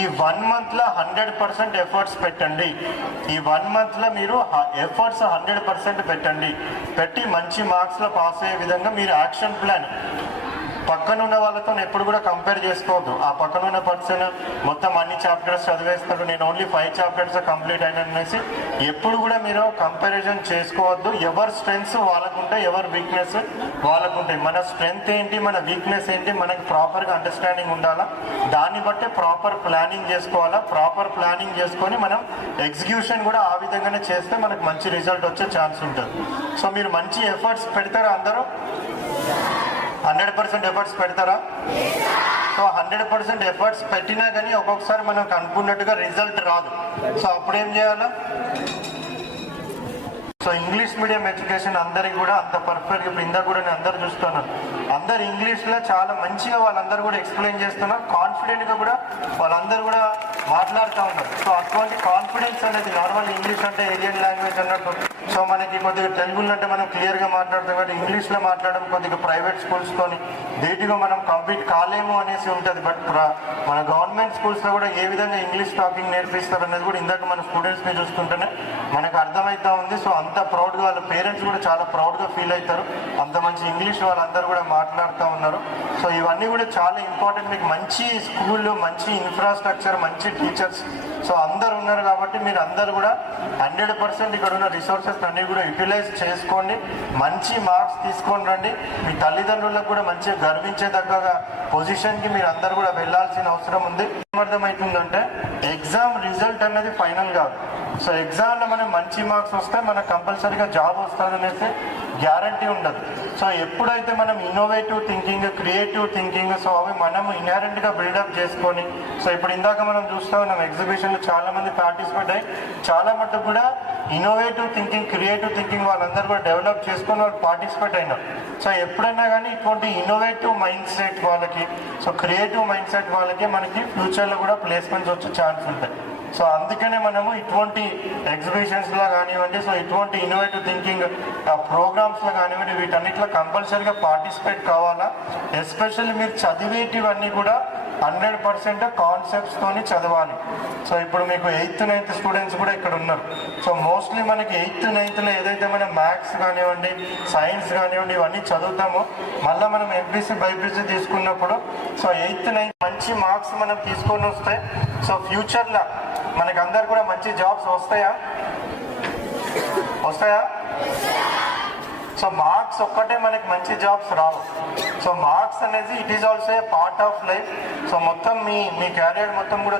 ఈ 1 month లో 100% efforts పెట్టండి. ఈ 1 month లో మీరు ఎఫర్ట్స్ 100% పెట్టండి. పెట్టి మంచి మార్క్స్లో పాస్ అయ్యే విధంగా మీరు యాక్షన్ ప్లాన్ పక్కనున్న వాళ్ళతో ఎప్పుడు కూడా కంపేర్ చేసుకోవద్దు. ఆ పక్కనున్న పర్సన్ మొత్తం అన్ని చాప్టర్స్ చదివేస్తాడు, నేను ఓన్లీ 5 చాప్టర్స్ కంప్లీట్ అయిననేసి ఎప్పుడు కూడా మీరు కంపారిజన్ చేసుకోవద్దు. ఎవరి స్ట్రెంగ్స్ వాళ్ళకుంటాయి, ఎవరి వీక్నెస్ వాళ్ళకుంటాయి. మన స్ట్రెంగ్త్ ఏంటి, మన వీక్నెస్ ఏంటి, మనకి ప్రాపర్గా అండర్స్టాండింగ్ ఉండాలా. దాన్ని బట్టే ప్రాపర్ ప్లానింగ్ చేసుకోవాలా. ప్రాపర్ ప్లానింగ్ చేసుకొని మనం ఎగ్జిక్యూషన్ కూడా ఆ విధంగానే చేస్తే మనకు మంచి రిజల్ట్ వచ్చే ఛాన్స్ ఉంటుంది. సో మీరు మంచి ఎఫర్ట్స్ పెడతారా? అందరూ 100% ఎఫర్ట్స్ పెడతారా? సో 100% ఎఫర్ట్స్ పెట్టినా కానీ ఒక్కొక్కసారి మనకు అనుకున్నట్టుగా రిజల్ట్ రాదు. సో అప్పుడేం చేయాలా? సో ఇంగ్లీష్ మీడియం ఎడ్యుకేషన్ అందరికి కూడా అంత పర్ఫెక్ట్. ఇప్పుడు ఇందాక కూడా నేను అందరు చూస్తున్నాను, అందరు ఇంగ్లీష్లో చాలా మంచిగా వాళ్ళందరూ కూడా ఎక్స్ప్లెయిన్ చేస్తున్నారు, కాన్ఫిడెంట్గా కూడా వాళ్ళందరూ కూడా మాట్లాడుతూ ఉన్నారు. సో అటువంటి కాన్ఫిడెన్స్ అనేది నార్మల్ ఇంగ్లీష్ అంటే ఏలియన్ లాంగ్వేజ్ అన్నట్టు. సో మనకి కొద్దిగా తెలుగులో అంటే మనం క్లియర్గా మాట్లాడతాం, కానీ ఇంగ్లీష్లో మాట్లాడడం కొద్దిగా ప్రైవేట్ స్కూల్స్తోని ధీటుగా మనం కంప్లీట్ కాలేము అనేసి ఉంటుంది. బట్ మన గవర్నమెంట్ స్కూల్స్లో కూడా ఏ విధంగా ఇంగ్లీష్ టాకింగ్ నేర్పిస్తారు అనేది కూడా ఇందాక మన స్టూడెంట్స్ని చూస్తుంటేనే మనకు అర్థమవుతా ఉంది. సో అంత ప్రౌడ్గా వాళ్ళ పేరెంట్స్ కూడా చాలా ప్రౌడ్గా ఫీల్ అవుతారు, అంత మంచి ఇంగ్లీష్ వాళ్ళందరూ కూడా మాట్లాడుతూ ఉన్నారు. సో ఇవన్నీ కూడా చాలా ఇంపార్టెంట్. మీకు మంచి స్కూళ్ళు, మంచి ఇన్ఫ్రాస్ట్రక్చర్, మంచి టీచర్స్ సో అందరు ఉన్నారు కాబట్టి మీరు అందరు కూడా 100% ఇక్కడ ఉన్న రిసోర్సెస్ అన్ని కూడా యూటిలైజ్ చేసుకోండి, మంచి మార్క్స్ తీసుకొని రండి. మీ తల్లిదండ్రులకు కూడా మంచిగా గర్వించేదగ్గ పొజిషన్కి మీరు అందరు కూడా వెళ్ళాల్సిన అవసరం ఉంది. ఏమర్థమవుతుందంటే ఎగ్జామ్ రిజల్ట్ అనేది ఫైనల్ కాదు. సో ఎగ్జామ్లో మనం మంచి మార్క్స్ వస్తే మనకు కంపల్సరీగా జాబ్ వస్తుంది అనేసి గ్యారంటీ ఉండదు. సో ఎప్పుడైతే మనం innovative thinking, creative thinking so అవి మనం ఇన్హెరెంట్గా బిల్డప్ చేసుకొని, సో ఇప్పుడు ఇందాక మనం చూస్తూ ఉన్నాం ఎగ్జిబిషన్లో చాలా మంది పార్టిసిపేట్ అయ్యి చాలా మటుకు కూడా ఇన్నోవేటివ్ థింకింగ్, క్రియేటివ్ థింకింగ్ వాళ్ళందరూ కూడా డెవలప్ చేసుకొని వాళ్ళు పార్టిసిపేట్ అయినారు. సో ఎప్పుడైనా కానీ ఇటువంటి ఇన్నోవేటివ్ మైండ్ సెట్ వాళ్ళకి, సో క్రియేటివ్ మైండ్ సెట్ వాళ్ళకి మనకి ఫ్యూచర్లో కూడా ప్లేస్మెంట్స్ వచ్చే ఛాన్స్ ఉంటాయి. సో అందుకనే మనము ఇటువంటి ఎగ్జిబిషన్స్లో కానివ్వండి, సో ఇటువంటి ఇన్నోవేటివ్ థింకింగ్ ప్రోగ్రామ్స్లో కానివ్వండి, వీటన్నిటిలో కంపల్సరీగా పార్టిసిపేట్ కావాలా. ఎస్పెషల్లీ మీరు చదివేటివన్నీ కూడా 100% కాన్సెప్ట్స్తోని చదవాలి. సో ఇప్పుడు మీకు 8th 9th స్టూడెంట్స్ కూడా ఇక్కడ ఉన్నారు. సో మోస్ట్లీ మనకి 8th 9thలో ఏదైతే మనం మ్యాథ్స్ కానివ్వండి, సైన్స్ కానివ్వండి ఇవన్నీ చదువుతామో, మళ్ళీ మనం ఎంపీసీ బైపీసీ తీసుకున్నప్పుడు సో 8th 9th మంచి మార్క్స్ మనం తీసుకొని వస్తే సో ఫ్యూచర్లో మనకి అందరు కూడా మంచి జాబ్స్ వస్తాయా? సో మార్క్స్ ఒక్కటే మనకి మంచి జాబ్స్ రావు. సో మార్క్స్ అనేది it is also a part of life. So మొత్తం మీ క్యారియర్ మొత్తం కూడా